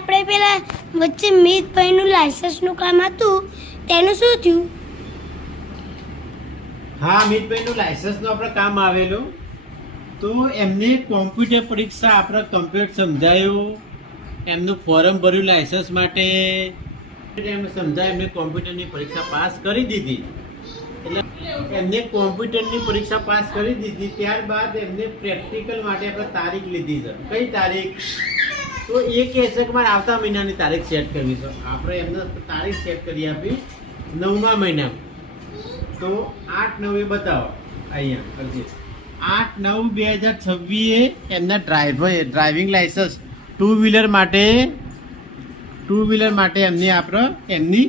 આપણે પેલા વચ્ચે મિતભાઈનું લાયસન્સનું કામ હતું તેનું શું થયું? હા, મિતભાઈનું લાયસન્સનું આપણે કામ આવેલું તો એમને કોમ્પ્યુટર પરીક્ષા આપણે કમ્પ્લીટ સમજાયું, એમનું ફોર્મ ભર્યું લાયસન્સ માટે, એમને સમજાય એમને કોમ્પ્યુટરની પરીક્ષા પાસ કરી દીધી. એટલે એમને કોમ્પ્યુટરની પરીક્ષા પાસ કરી દીધી ત્યારબાદ એમને પ્રેક્ટિકલ માટે આપણે તારીખ લીધી છે. કઈ તારીખ? તો એ કહે છે કે મારે આવતા મહિનાની તારીખ સેટ કરવી છે. આપણે એમને તારીખ સેટ કરી આપી 9મા મહિનામાં. તો 8/9 બતાવો અહીંયા કરજે. 8/9/2026 એમના ડ્રાઇવિંગ લાયસન્સ ટુ વ્હીલર માટે એમને આપણે એમની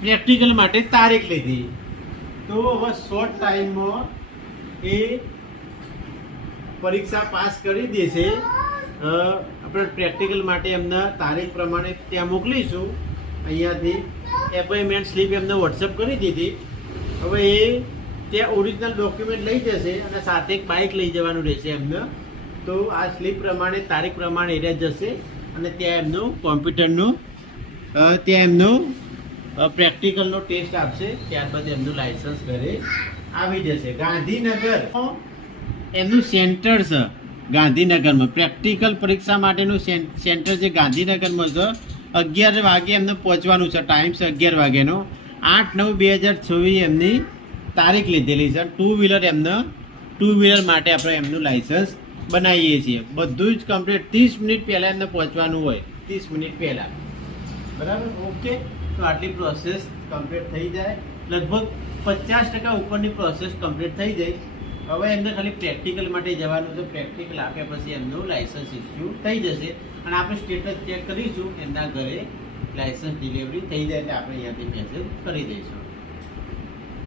પ્રેક્ટિકલ માટે તારીખ લીધી. તો હવે શોર્ટ ટાઈમમાં એ પરીક્ષા પાસ કરી દેશે. આપણે પ્રેક્ટિકલ માટે એમના તારીખ પ્રમાણે ત્યાં મોકલીશું. અહીંયાથી એપોઇન્ટમેન્ટ સ્લીપ એમને વોટ્સઅપ કરી દીધી. હવે એ ત્યાં ઓરિજિનલ ડોક્યુમેન્ટ લઈ જશે અને સાથે એક બાઇક લઈ જવાનું રહેશે એમને. તો આ સ્લીપ પ્રમાણે તારીખ પ્રમાણે એરિયા જશે અને ત્યાં એમનું કોમ્પ્યુટરનું ત્યાં એમનું પ્રેક્ટિકલનો ટેસ્ટ આપશે. ત્યારબાદ એમનું લાયસન્સ ઘરે આવી જશે. ગાંધીનગર એમનું સેન્ટર છે. ગાંધીનગરમાં પ્રેક્ટિકલ પરીક્ષા માટેનું સેન્ટર છે ગાંધીનગરમાં છે. 11 વાગે એમને પહોંચવાનું છે. ટાઈમ છે 11 વાગ્યાનો. 8/9/2026 એમની તારીખ લીધેલી છે. ટુ વ્હીલર માટે આપણે એમનું લાયસન્સ બનાવીએ છીએ. બધું જ કમ્પ્લીટ 30 મિનિટ પહેલાં એમને પહોંચવાનું હોય. 30 મિનિટ પહેલાં. બરાબર? ઓકે. તો આટલી પ્રોસેસ કમ્પ્લીટ થઈ જાય. લગભગ 50% ઉપરની પ્રોસેસ કમ્પ્લીટ થઈ જાય. હવે એમને ખાલી પ્રેક્ટિકલ માટે જવાનું છે. પ્રેક્ટિકલ આપ્યા પછી એમનું લાયસન્સ ઇસ્યુ થઈ જશે અને આપણે સ્ટેટસ ચેક કરીશું. એમના ઘરે લાયસન્સ ડિલિવરી થઈ જાય એટલે આપણે અહીંયાથી મેસેજ કરી દઈશું.